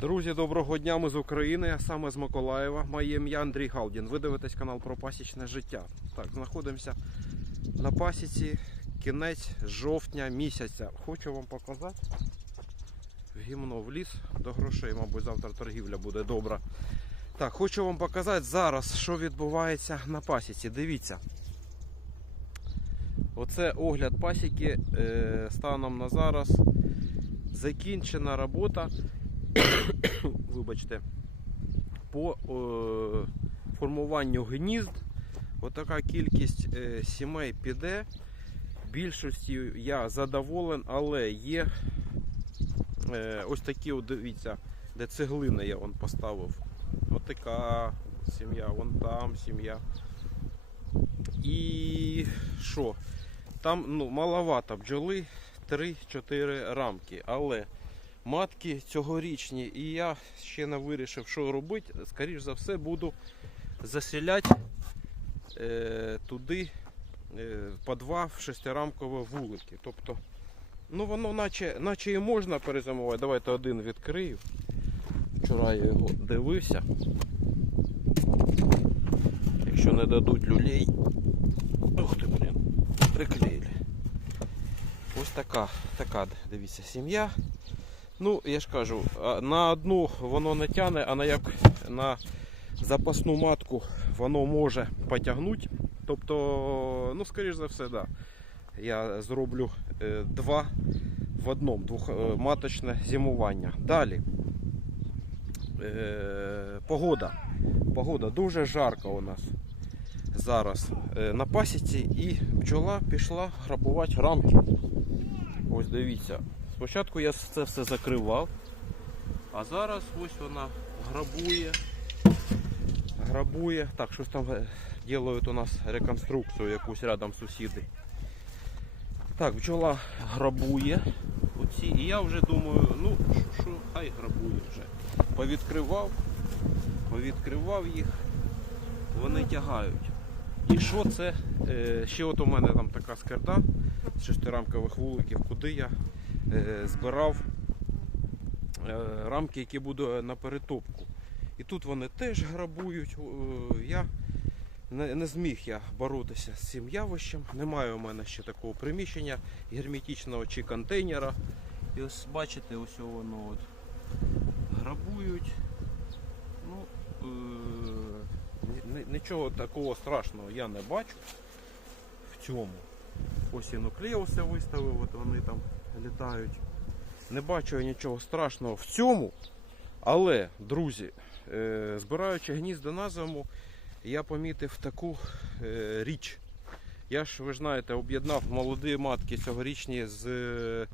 Друзі, доброго дня. Ми з України, а саме з Миколаєва. Моє ім'я Андрій Галдін. Ви дивитесь канал про пасічне життя. Так, знаходимося на пасіці кінець жовтня місяця. Хочу вам показати. Гімно в ліс до грошей, мабуть, завтра торгівля буде добра. Так, хочу вам показати зараз, що відбувається на пасіці. Дивіться. Оце огляд пасіки е, станом на зараз. Закінчена робота вибачте, по е, формуванню гнізд. Отака кількість е, сімей піде. Більшості я задоволен, але є е, ось такі, от, дивіться, де цеглини я вон поставив. Отака сім'я, вон там сім'я. І що? Там ну, маловато бджоли 3-4 рамки, але матки цьогорічні, і я ще не вирішив, що робити. Скоріше за все, буду заселяти е, туди е, по два в шестирамкові вулики. Тобто, ну воно наче, наче і можна перезимувати. Давайте один відкрию. Вчора я його дивився. Якщо не дадуть люлей. Ух ти, блін, приклеїли. Ось така, така, дивіться, сім'я. Ну, я ж кажу, на одну воно не тяне, а на як на запасну матку воно може потягнути. Тобто, ну, скоріш за все, да. Я зроблю е, два в одному двохматочне зимування. Далі. Е, погода. Погода дуже жарко у нас зараз е, на пасіці і бджола пішла грабувати рамки. Ось дивіться. Спочатку я це все закривав, а зараз ось вона грабує. Грабує. Так, щось там е, роблять у нас реконструкцію якусь рядом сусіди. Так, бджола грабує. Оці. І я вже думаю, ну що, хай грабує вже. Повідкривав, повідкривав їх, вони тягають. І що це? Е, ще от у мене там така скерда з шестирамкових вуликів, куди я е, збирав е, рамки, які буду на перетопку. І тут вони теж грабують. Е, Я не, зміг я боротися з цим явищем. Немає у мене ще такого приміщення герметичного чи контейнера. І ось бачите, ось воно от грабують. Ну, е, ні- ні- нічого такого страшного я не бачу в цьому. Ось і нуклеуси виставив, от вони там літають. Не бачу я нічого страшного в цьому. Але, друзі, е, збираючи гнізда на зиму, я помітив таку е, річ. Я ж, ви знаєте, об'єднав молоді матки цьогорічні з е,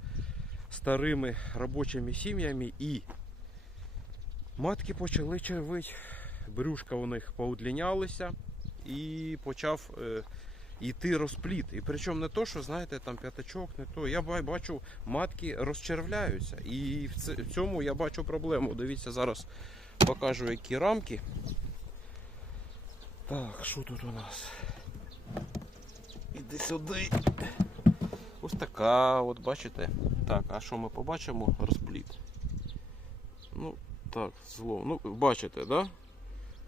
старими робочими сім'ями і матки почали червити. Брюшка у них поудлінялися і почав е, йти розпліт. І причому не то, що знаєте, там п'ятачок, не то. Я бачу, матки розчервляються. І в цьому я бачу проблему. Дивіться, зараз покажу, які рамки. Так, що тут у нас? Іди сюди. Ось така, от бачите. Так, а що ми побачимо? Розпліт. Ну, так, зло. Ну, бачите? Да?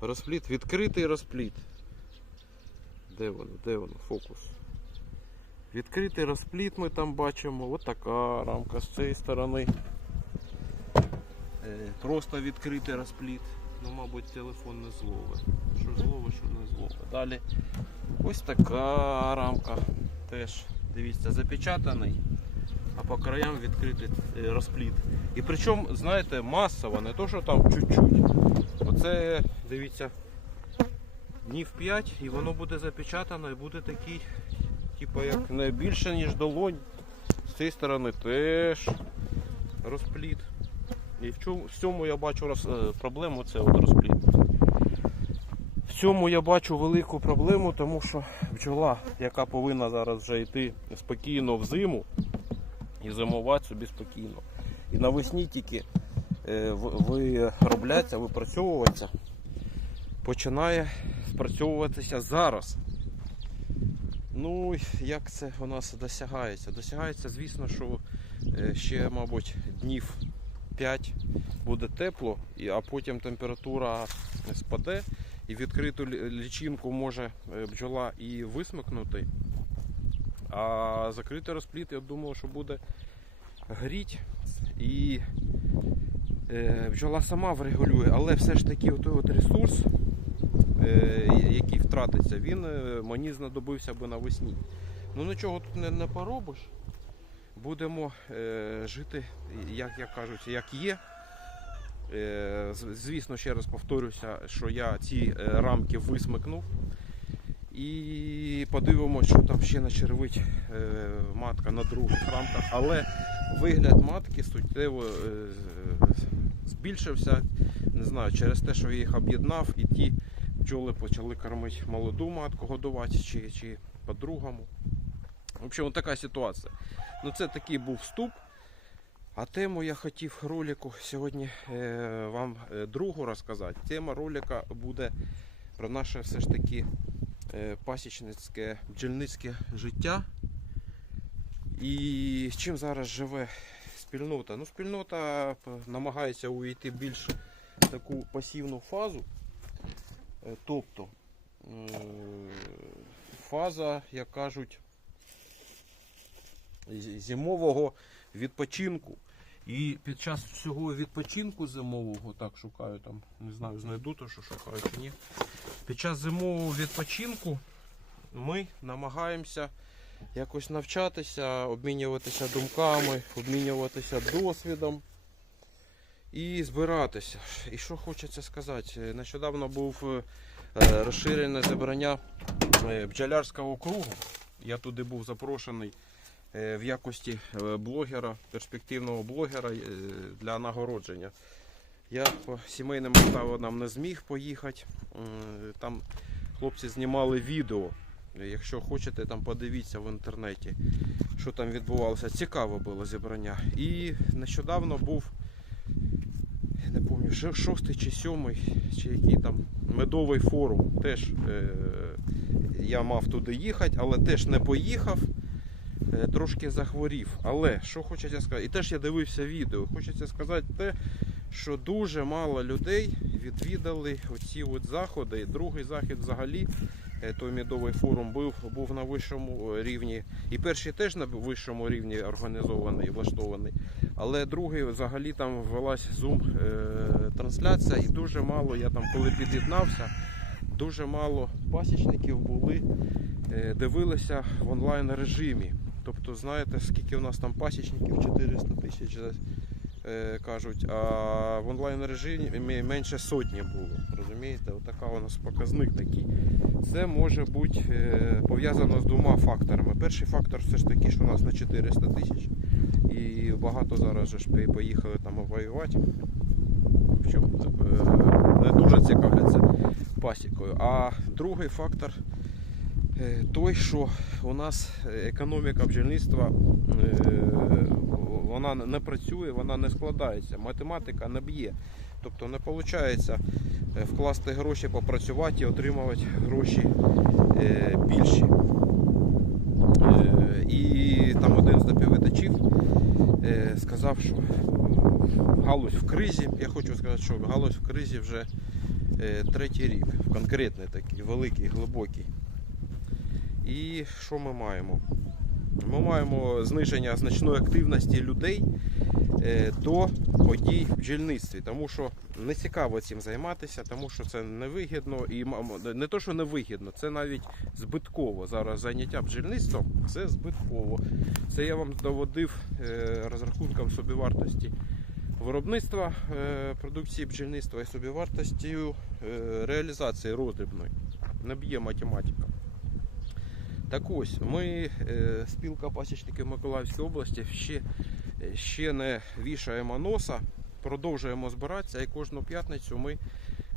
Розпліт, відкритий розпліт. Де воно? Де воно? Фокус. Відкритий розпліт ми там бачимо. Ось така рамка з цієї сторони. Е, Просто відкритий розпліт. Ну, мабуть, телефон не зловить. Що зловить, що не зловить. Далі ось така рамка. Теж, дивіться, запечатаний, а по краям відкритий е, розпліт. І причому, знаєте, масово, не то, що там чуть-чуть. Оце, дивіться, днів 5 і воно буде запечатано і буде такий, типу, як не більше, ніж долонь. З цієї сторони теж розпліт. І в цьому я бачу роз, е, проблему, це от розпліт. В цьому я бачу велику проблему, тому що бджола, яка повинна зараз вже йти спокійно в зиму і зимувати собі спокійно. І навесні тільки е, виробляться, випрацьовуватися, починає спрацьовуватися зараз. Ну, як це у нас досягається? Досягається, звісно, що е, ще, мабуть, днів 5 буде тепло, а потім температура спаде, і відкриту лічинку може е, бджола і висмикнути. А закритий розпліт, я думав, що буде гріть. І е, бджола сама врегулює, але все ж таки от ресурс, який втратиться, він е, мені знадобився би навесні. Ну нічого тут не, не поробиш. Будемо е, жити, як, як кажуть, як є. Е, звісно, ще раз повторюся, що я ці е, рамки висмикнув. І подивимося, що там ще начервить е, матка на других рамках. Але вигляд матки суттєво е, збільшився. Не знаю, через те, що я їх об'єднав, і ті бджоли почали кормити молоду матку, годувати чи, чи по-другому. В общем, така ситуація. Ну, це такий був вступ. А тему я хотів ролику сьогодні е, вам е, другу розказати. Тема ролика буде про наше все ж таки е, пасічницьке бджільницьке життя. І чим зараз живе спільнота? Ну, спільнота намагається увійти більш таку пасівну фазу. Е, Тобто е, фаза, як кажуть, зимового відпочинку. І під час всього відпочинку зимового, так шукаю там, не знаю, знайду то, що шукаю чи ні. Під час зимового відпочинку ми намагаємося якось навчатися, обмінюватися думками, обмінюватися досвідом і збиратися. І що хочеться сказати, е, нещодавно був е, е, розширене зібрання бджолярського кругу. Я туди був запрошений в якості блогера, перспективного блогера для нагородження. Я по сімейним обставинам не зміг поїхати. Там хлопці знімали відео. Якщо хочете, там подивіться в інтернеті, що там відбувалося. Цікаве було зібрання. І нещодавно був, не пам'ятаю, шостий чи сьомий, чи який там медовий форум. Теж е, я мав туди їхати, але теж не поїхав. Е, Трошки захворів. Але що хочеться сказати, і теж я дивився відео. Хочеться сказати те, що дуже мало людей відвідали оці от заходи. Другий захід взагалі, е, той медовий форум був, був на вищому е, рівні. І перший теж на вищому рівні організований, влаштований. Але другий взагалі там велась зум е, і дуже мало, я там коли під'єднався, дуже мало пасічників були, е, дивилися в онлайн режимі. Тобто, знаєте, скільки у нас там пасічників? 400 тисяч кажуть, а в онлайн режимі менше сотні було. Розумієте, отака у нас показник такий. Це може бути е, пов'язано з двома факторами. Перший фактор все ж таки, що у нас на 400 тисяч. І багато зараз ж поїхали там воювати. В чому е, не дуже цікавляться пасікою. А другий фактор е, той, що у нас економіка бджільництва е, вона не працює, вона не складається, математика не б'є. Тобто не виходить вкласти гроші, попрацювати і отримувати гроші е, більші. Е, І там один з доповідачів е, сказав, що галузь в кризі. Я хочу сказати, що галузь в кризі вже е, третій рік, конкретний такий, великий, глибокий. І що ми маємо? Ми маємо зниження значної активності людей е, до подій в бджільництві, тому що не цікаво цим займатися, тому що це невигідно і не то, що невигідно, це навіть збитково. Зараз заняття бджільництвом це збитково. Це я вам доводив е, розрахунком собівартості виробництва е, продукції бджільництва і собівартостю е, реалізації роздрібної. Не б'є математика. Так ось, ми, е, спілка пасічників Миколаївської області, ще, е, ще не вішаємо носа, продовжуємо збиратися і кожну п'ятницю ми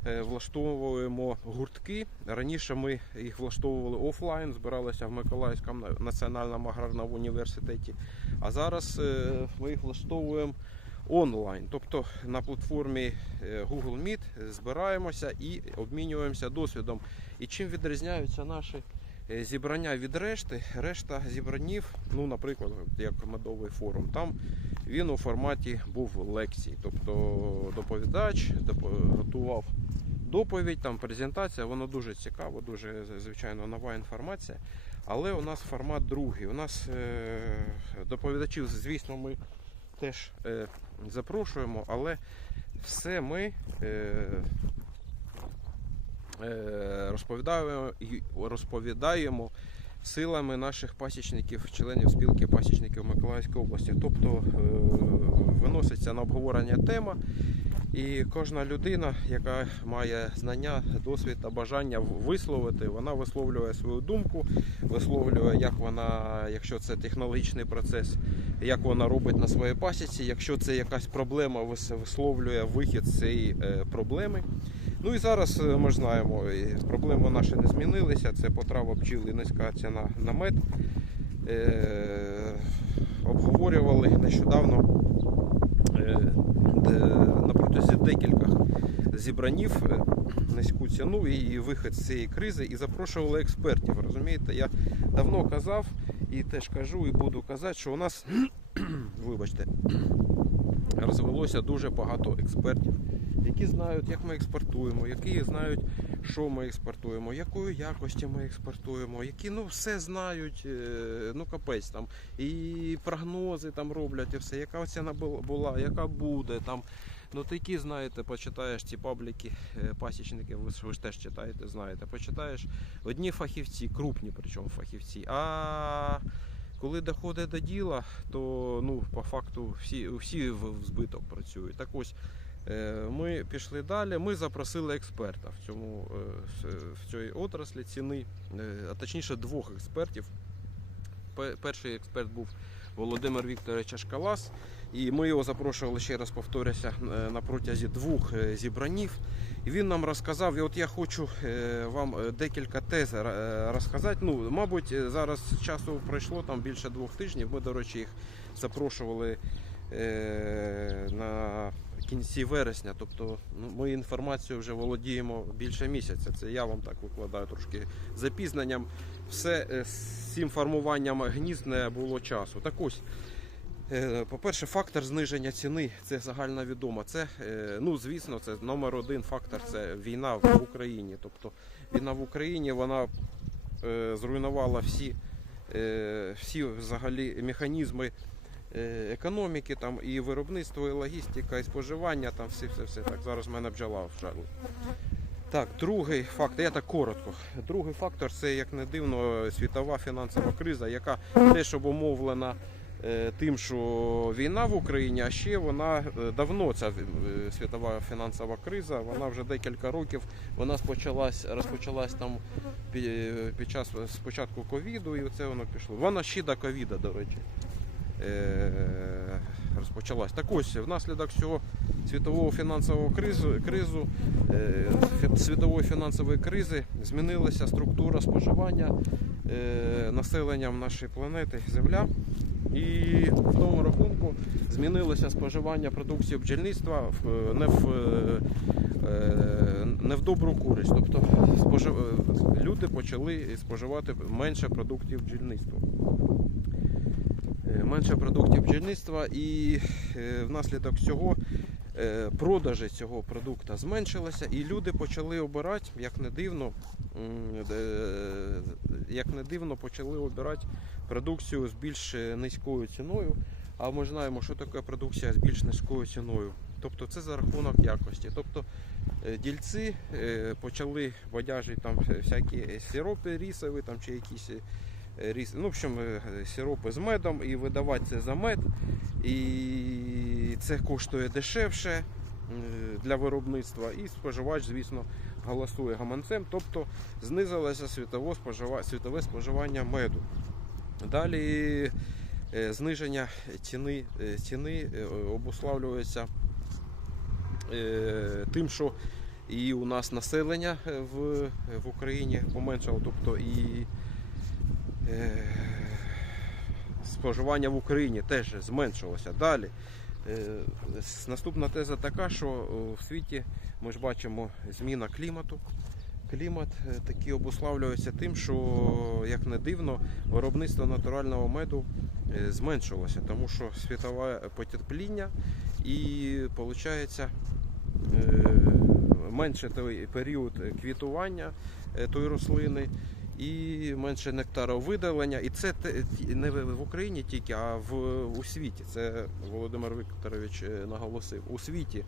е, влаштовуємо гуртки. Раніше ми їх влаштовували офлайн, збиралися в Миколаївському національному аграрному університеті. А зараз ми їх влаштовуємо онлайн. Тобто на платформі Google Meet збираємося і обмінюємося досвідом. І чим відрізняються наші зібрання від решти, решта зібранів, ну, наприклад, як медовий форум, там він у форматі був лекцій. Тобто доповідач готував доповідь, там презентація, воно дуже цікаво, дуже звичайно нова інформація. Але у нас формат другий. У нас е, доповідачів, звісно, ми теж е, запрошуємо, але все ми е, е, розповідаємо, і- розповідаємо силами наших пасічників, членів спілки пасічників Миколаївської області. Тобто е, виноситься на обговорення тема, і кожна людина, яка має знання, досвід та бажання висловити, вона висловлює свою думку, висловлює, як вона, якщо це технологічний процес, як вона робить на своїй пасіці. Якщо це якась проблема, висловлює вихід з цієї е, проблеми. Ну і зараз е, ми знаємо, проблеми наші не змінилися. Це потрава бджіл і низька ціна на мед. Е, обговорювали нещодавно е, на протязі декількох зібранів низьку ціну і вихід з цієї кризи і запрошували експертів. Розумієте, я давно казав і теж кажу, і буду казати, що у нас, вибачте, розвелося дуже багато експертів, які знають, як ми експортуємо, які знають, що ми експортуємо, якої якості ми експортуємо, які ну все знають, е, ну капець там і прогнози там роблять, і все, яка ціна була, яка буде там. Ну такі, знаєте, почитаєш ці пабліки е, пасічники, ви ж теж читаєте, знаєте. Почитаєш одні фахівці, крупні причому фахівці. А коли доходить до діла, то ну, по факту всі, всі в збиток працюють. Так ось ми пішли далі. Ми запросили експерта в цьому е, в цій отраслі ціни, е, а точніше двох експертів. Перший експерт був Володимир Вікторович Ашкалас, і ми його запрошували ще раз повторюся е, на протязі двох е, зібранів. Він нам розказав, і от я хочу е, вам е, декілька тез е, розказати. Ну, мабуть, е, зараз часу пройшло там більше двох тижнів. Ми, до речі, їх запрошували е, кінці вересня. Тобто ну, ми інформацією вже володіємо більше місяця. Це я вам так викладаю трошки запізненням. Все е, з цим формуванням гнізд не було часу. Так ось. Е, По-перше, фактор зниження ціни це загальновідомо. Це, е, ну, звісно, це номер один фактор це війна в Україні. Тобто війна в Україні вона зруйнувала всі, всі взагалі механізми економіки, там і виробництво, і логістика, і споживання, там все, все, все. Так, зараз в мене бджола вжарла. Так, другий фактор, я так коротко. Другий фактор це, як не дивно, світова фінансова криза, яка теж обумовлена е, тим, що війна в Україні, а ще вона е, давно ця е, світова фінансова криза, вона вже декілька років, вона спочалась, розпочалась там під, час спочатку ковіду, і оце воно пішло. Вона ще до ковіда, до речі. Е, Розпочалась. Так ось, внаслідок цього світового фінансового кризу, кризу е, світової фінансової кризи змінилася структура споживання е, населенням нашої планети Земля. І в тому рахунку змінилося споживання продукції бджільництва не, в, не в добру користь. Тобто спожив, люди почали споживати менше продуктів бджільництва. Менше продуктів бджільництва і е, внаслідок цього е, продажі цього продукту зменшилися, і люди почали обирати, як не дивно, е, як не дивно, почали обирати продукцію з більш низькою ціною. А ми знаємо, що таке продукція з більш низькою ціною. Тобто це за рахунок якості. Тобто дільці почали бодяжити там всякі сиропи рісові там, чи якісь ріс, ну, в общем, е, сиропи з медом і видавати це за мед. І це коштує дешевше е, для виробництва. І споживач, звісно, голосує гаманцем, тобто знизилося світове спожива- світове споживання меду. Далі е, зниження ціни, ціни обуславлюється тим, що і у нас населення в, в Україні поменшало, тобто і споживання в Україні теж зменшилося. Далі. е, Наступна теза така, що е, в світі ми ж бачимо зміна клімату. клімат е, такий обуславлюється тим, що, як не дивно, виробництво натурального меду е, зменшилося, тому що світове потепління і виходить менше той період квітування е, тої рослини. І менше нектаровидалення. І це не в Україні тільки, а в у світі. Це Володимир Вікторович е, наголосив. У світі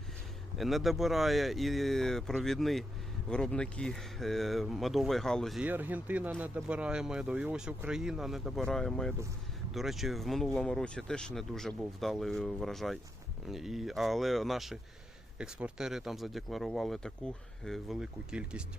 не добирає і провідні виробники е, медової галузі. І Аргентина не добирає меду, і ось Україна не добирає меду. До речі, в минулому році теж не дуже був вдалий врожай. І, але наші експортери там задекларували таку е, велику кількість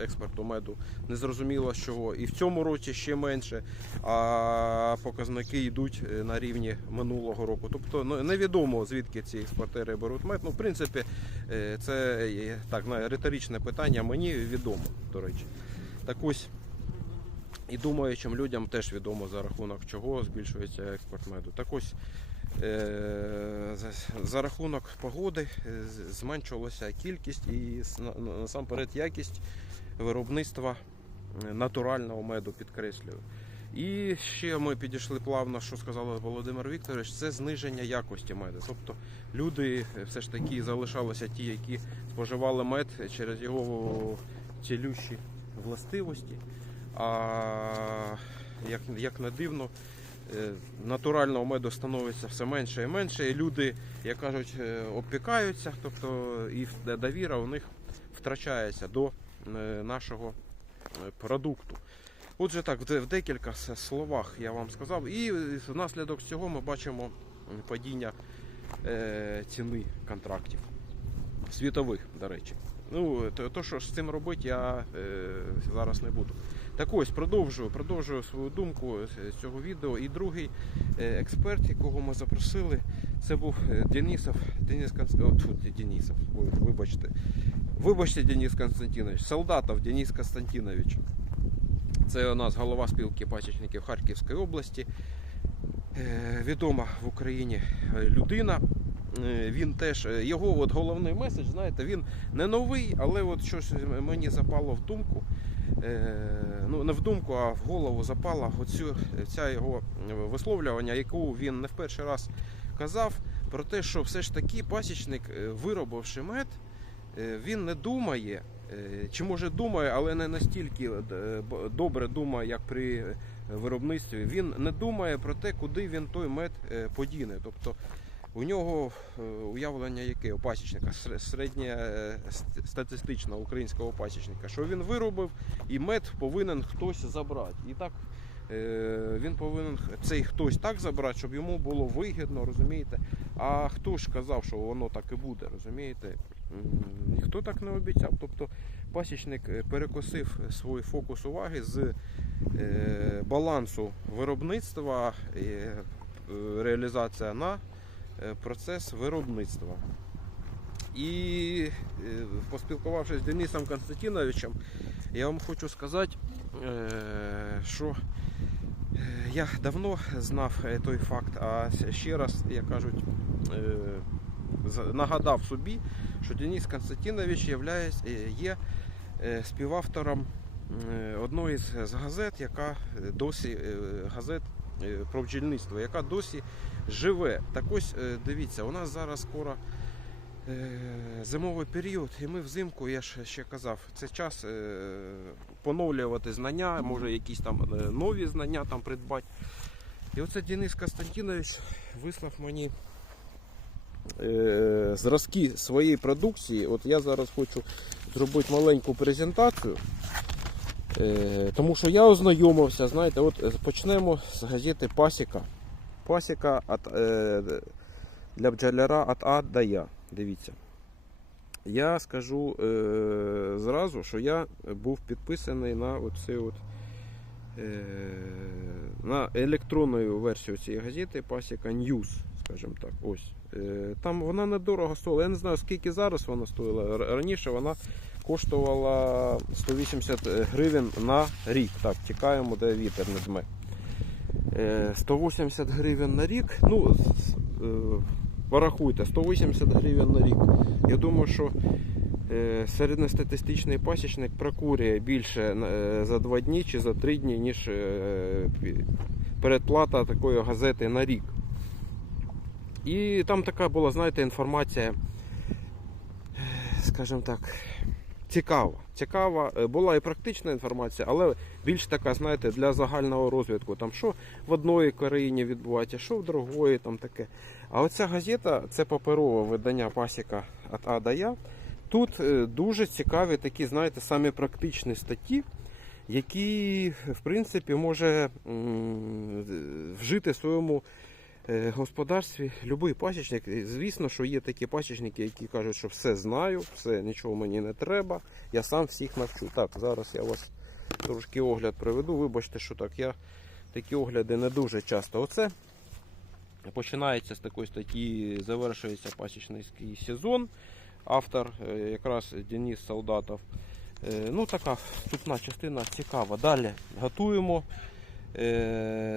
експорту меду. Незрозуміло з чого. І в цьому році ще менше, а показники йдуть е, на рівні минулого року. Тобто ну, невідомо звідки ці експортери беруть мед. Ну, в принципі, е, це е, так, риторичне питання. Мені відомо, до речі. Так ось. І думаючим людям теж відомо за рахунок чого збільшується експорт меду. Так ось е, за- рахунок погоди е, з- зменшувалася кількість і насамперед якість виробництва е, натурального меду, підкреслюю. І ще ми підійшли плавно, що сказав Володимир Вікторович, це зниження якості меду. Тобто люди все ж таки залишалися ті, які споживали мед через його цілющі властивості. А як, як не дивно, е, натурального меду становиться все менше і менше. І люди, як кажуть, е, обпікаються, тобто і довіра у них втрачається до е, нашого продукту. Отже, так, в декілька словах я вам сказав. І внаслідок цього ми бачимо падіння ціни контрактів. Світових, до речі. Ну, то, то що з цим робити, я е, зараз не буду. Так ось продовжую, продовжую свою думку з- цього відео. І другий е, експерт, якого ми запросили, це був е, Денисов. Денис Конс... Денисов, вибачте. Вибачте, Денис Константинович, Солдатов Денис Константинович. Це у нас голова спілки пасічників Харківської області. Е, Відома в Україні людина. Він теж його от головний меседж, знаєте, він не новий, але от щось мені запало в думку. Е, Ну, не в думку, а в голову запала оцю, ця його висловлювання, яку він не в перший раз казав, про те, що все ж таки пасічник, е, виробивши мед, е, він не думає, чи може думає, але не настільки добре думає, як при виробництві. Він не думає про те, куди він той мед подіне. Тобто у нього е, уявлення яке у пасічника, середнє е, ст- статистичного українського пасічника, що він виробив і мед повинен хтось забрати. І так е, він повинен цей хтось так забрати, щоб йому було вигідно, розумієте? А хто ж казав, що воно так і буде, розумієте? Ніхто так не обіцяв. Тобто пасічник перекосив свій фокус уваги з балансу виробництва реалізація на процес виробництва. І е, поспілкувавшись з Денисом Константиновичем, я вам хочу сказати, е, що е, я давно знав е, той факт, а ще раз, як кажуть, е, нагадав собі, що Денис Константинович е, є е, співавтором е, одної з газет, яка досі е, газет е, про бджільництво, яка досі живе. Так ось е, дивіться, у нас зараз скоро е, зимовий період, і ми взимку, я ж ще казав, це час е, поновлювати знання, може якісь там е, нові знання там придбати. І оце Денис Константинович вислав мені е, зразки своєї продукції. От я зараз хочу зробити маленьку презентацію. Е, тому що я ознайомився, знаєте, от е, почнемо з газети Пасіка. Пасіка от, е, для бджоляра від А до Я. Дивіться. Я скажу е, зразу, що я був підписаний на оце от, е, на електронну версію цієї газети Пасіка News, скажімо так. Ось. Е, там вона недорого стоїла. Я не знаю, скільки зараз вона стоїла. Раніше вона коштувала 180 гривень на рік. Так, тікаємо, де вітер не дме. Е, 180 гривень на рік. Ну, е, порахуйте, 180 гривень на рік. Я думаю, що е, середньостатистичний пасічник прокурює більше е, за два дні чи за три дні, ніж е, передплата такої газети на рік. І там така була, знаєте, інформація, е, скажімо так, цікава. Цікава. Е, Була і практична інформація, але більш така, знаєте, для загального розвитку. Там що в одної країні відбувається, що в другої, там таке. А оця газета це паперове видання пасіка від А до Я. Тут е, дуже цікаві такі, знаєте, самі практичні статті, які, в принципі, може вжити в своєму господарстві будь-який пасічник. Звісно, що є такі пасічники, які кажуть, що все знаю, все, нічого мені не треба, я сам всіх навчу. Так, зараз я вас трошки огляд проведу. Вибачте, що так, я такі огляди не дуже часто. Оце починається з такої статті, завершується пасічницький сезон. Автор е, якраз Денис Солдатов. Е, Ну, така вступна частина цікава. Далі готуємо е,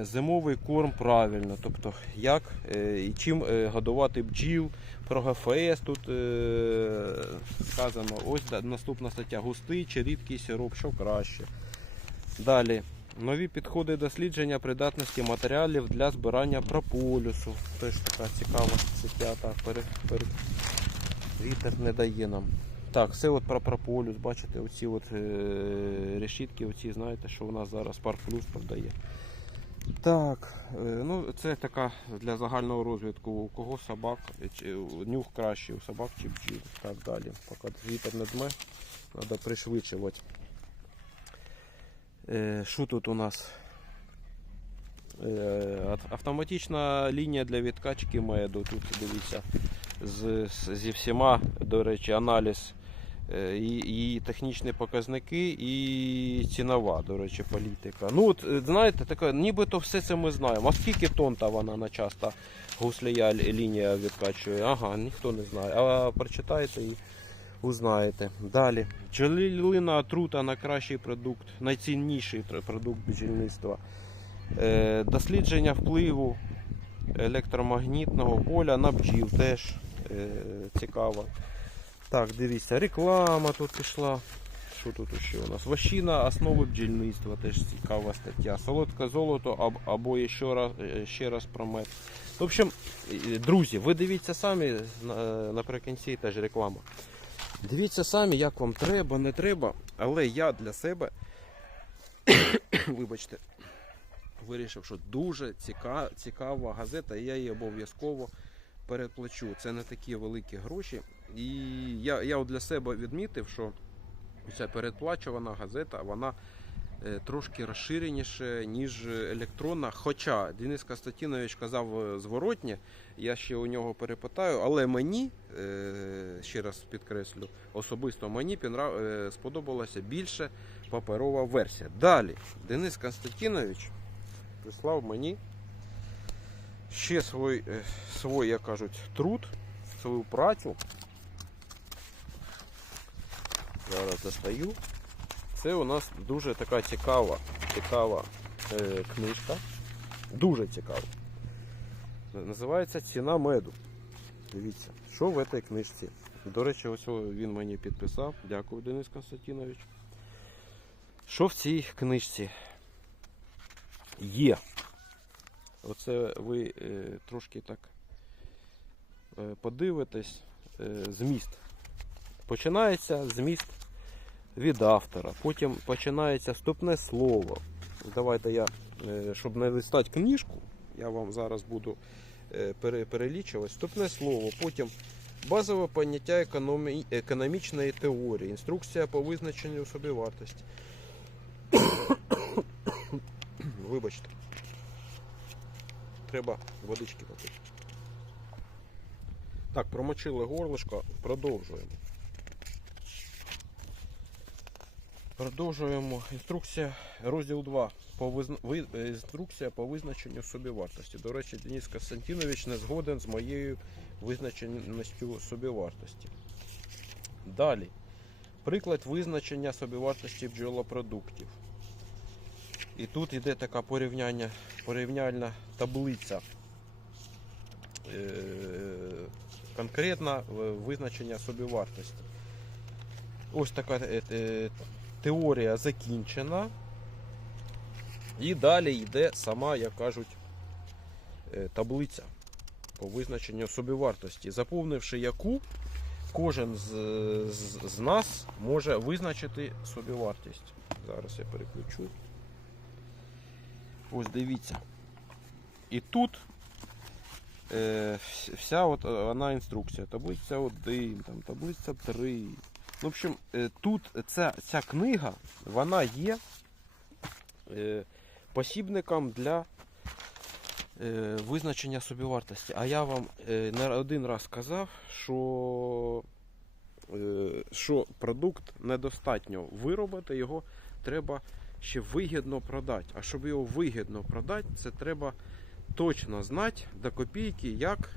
зимовий корм правильно. Тобто, як е, і чим е, годувати бджіл. Про ГФС тут е, сказано. Ось наступна стаття. Густий чи рідкий сироп, що краще. Далі. Нові підходи дослідження придатності матеріалів для збирання прополісу. Теж така цікава стаття. Так, вітер не дає нам. Так, все от про прополіс, бачите, оці от е, решітки, оці, знаєте, що у нас зараз Парк Плюс продає. Так, е, ну це така для загального розвитку. У кого собак, е, нюх кращий, у собак чи бджіл. Так далі. Поки вітер не дме, треба пришвидшувати. Е, Що тут у нас? Е, Автоматична лінія для відкачки меду. Тут дивіться з, з- зі всіма, до речі, аналіз е, і технічні показники, і цінова, до речі, політика. Ну, от, е, знаєте, таке, нібито все це ми знаємо. А скільки тонн та вона на часто гусляя лі- лінія відкачує? Ага, ніхто не знає. А прочитайте і узнаєте. Далі. Бджолина отрута на кращий продукт, найцінніший продукт бджільництва. Е, дослідження впливу електромагнітного поля на бджіл теж е, цікаво. Так, дивіться, реклама тут пішла. Що тут ще у нас? Вощина основи бджільництва, теж цікава стаття. Солодке золото або ще раз, е, ще раз про мед. В общем, е, друзі, ви дивіться самі наприкінці теж реклама. Дивіться самі, як вам треба, не треба, але я для себе, вибачте, вирішив, що дуже цікава, цікава газета, і я її обов'язково переплачу. Це не такі великі гроші. І я, я от для себе відмітив, що ця передплачувана газета, вона е, трошки розширеніше, ніж електронна. Хоча Денис Костянтинович казав е, зворотнє, я ще у нього перепитаю, але мені, е, ще раз підкреслю, особисто мені сподобалася більше паперова версія. Далі, Денис Константинович прислав мені ще свій, свій, як кажуть, труд, свою працю. Зараз достаю. Це у нас дуже така цікава, цікава е, книжка. Дуже цікава. Називається Ціна меду. Дивіться, що в цій книжці. До речі, ось він мені підписав. Дякую, Денис Константинович. Що в цій книжці є? Оце ви е, трошки так е, подивитесь е, зміст. Починається зміст від автора, потім починається вступне слово. Давайте я, е, щоб не листати книжку, я вам зараз буду е, перелічувати. Вступне слово, потім базове поняття економі- економічної теорії, інструкція по визначенню собівартості. Вибачте. Треба водички попити. Так, промочили горлышко, продовжуємо. Продовжуємо. Інструкція, розділ 2. По визна... ви- е, Інструкція по визначенню собівартості. До речі, Денис Константинович не згоден з моєю визначеністю собівартості. Далі. Приклад визначення собівартості бджолопродуктів. І тут йде така порівняння, порівняльна таблиця. Е, конкретно е, визначення собівартості. Ось така теорія закінчена. І далі йде сама, як кажуть, е, таблиця по визначенню собівартості, заповнивши яку кожен з, з, з нас може визначити собівартість. Зараз я переключу. Ось дивіться. І тут е, вся от е, вона інструкція. Таблиця 1, там, таблиця 3. В общем, е, тут ця, ця книга, вона є е, посібником для е, визначення собівартості. А я вам не один раз казав, що, що продукт недостатньо виробити, його треба ще вигідно продати. А щоб його вигідно продати, це треба точно знати до копійки, як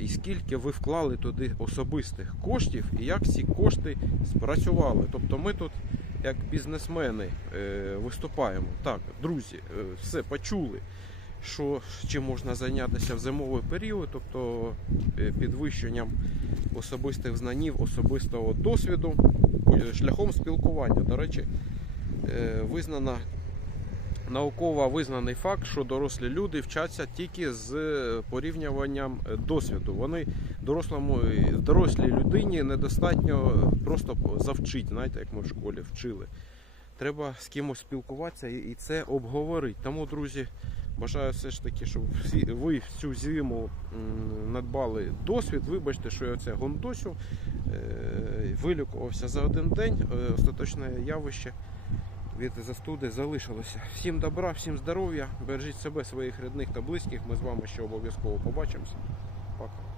і скільки ви вклали туди особистих коштів і як ці кошти спрацювали. Тобто ми тут, як бізнесмени, е, виступаємо. Так, друзі, е, все почули, що чим можна зайнятися в зимовий період, тобто е, підвищенням особистих знанів, особистого досвіду е, шляхом спілкування. До речі, е, визнана науково визнаний факт, що дорослі люди вчаться тільки з е, порівнюванням е, досвіду. Вони дорослому е, дорослій людині недостатньо просто завчити, знаєте, як ми в школі вчили. Треба з кимось спілкуватися і це обговорити. Тому, друзі, бажаю все ж таки, щоб всі ви всю зиму надбали досвід. Вибачте, що я це гондосю вилікувався за один день. Остаточне явище від застуди залишилося. Всім добра, всім здоров'я, бережіть себе, своїх рідних та близьких. Ми з вами ще обов'язково побачимося. Пока.